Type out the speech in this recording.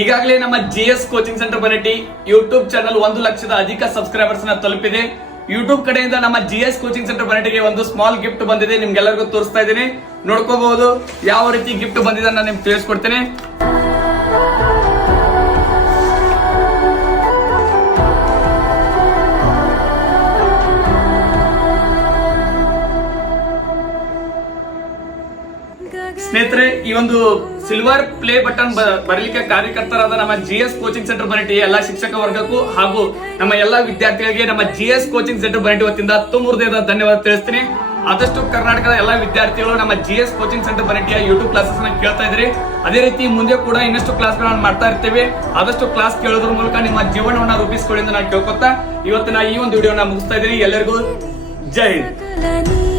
ಈಗಾಗಲೇ ನಮ್ಮ GS coaching centre Bannetti YouTube channel 1 ಲಕ್ಷದ ಅಧಿಕ ಸಬ್ಸ್ಕ್ರೈಬರ್ಸ್ ನ ತಲುಪಿದೆ. ಯೂಟ್ಯೂಬ್ ಕಡೆಯಿಂದ ನಮ್ಮ GS ಕೋಚಿಂಗ್ ಸೆಂಟರ್ ಬನ್ನೆಟ್ಟಿಗೆ ಒಂದು ಸ್ಮಾಲ್ ಗಿಫ್ಟ್ ಬಂದಿದೆ. ನಿಮ್ಗೆಲ್ಲರಿಗೂ ತೋರಿಸ್ತಾ ಇದ್ದೀನಿ, ನೋಡ್ಕೋಬಹುದು. ಯಾವ ರೀತಿ ಗಿಫ್ಟ್ ಬಂದಿದೆ ನಾನು ನಿಮ್ಗೆ ತಿಳಿಸ್ಕೊಡ್ತೇನೆ. ಸ್ನೇಹಿತರೆ, ಈ ಒಂದು ಸಿಲ್ವರ್ ಪ್ಲೇ ಬಟನ್ ಬರಲಿಕ್ಕೆ ಕಾರ್ಯಕರ್ತರಾದ ನಮ್ಮ GS ಕೋಚಿಂಗ್ ಸೆಂಟರ್ ಬನ್ನೆಟ್ಟಿ ಎಲ್ಲಾ ಶಿಕ್ಷಕ ವರ್ಗಕ್ಕೂ ಹಾಗೂ ನಮ್ಮ ಎಲ್ಲಾ ವಿದ್ಯಾರ್ಥಿಗಳಿಗೆ ನಮ್ಮ GS ಕೋಚಿಂಗ್ ಸೆಂಟರ್ ಬನ್ನೆಟ್ಟಿ ವತಿಯಿಂದ ತುಂಬ ಹೃದಯದ ಧನ್ಯವಾದ ತಿಳಿಸ್ತೀನಿ. ಆದಷ್ಟು ಕರ್ನಾಟಕದ ಎಲ್ಲಾ ವಿದ್ಯಾರ್ಥಿಗಳು ನಮ್ಮ GS ಕೋಚಿಂಗ್ ಸೆಂಟರ್ ಬನ್ನೆಟ್ಟಿಯ ಯೂಟ್ಯೂಬ್ ಕ್ಲಾಸಸ್ ನ ಕೇಳ್ತಾ ಇದ್ರಿ. ಅದೇ ರೀತಿ ಮುಂದೆ ಕೂಡ ಇನ್ನಷ್ಟು ಕ್ಲಾಸ್ ಗಳನ್ನ ಮಾಡ್ತಾ ಇರ್ತೇವೆ. ಆದಷ್ಟು ಕ್ಲಾಸ್ ಕೇಳೋದ್ರ ಮೂಲಕ ನಿಮ್ಮ ಜೀವನವನ್ನ ರೂಪಿಸಿಕೊಳ್ಳಿ ಅಂತ ನಾನು ಕೇಳ್ಕೊತಾ ಇವತ್ತಿನ ಈ ಒಂದು ವಿಡಿಯೋನ ಮುಗಿಸ್ತಾ ಇದ್ದೀನಿ. ಎಲ್ಲರಿಗೂ ಜೈ ಹಿಂದ್.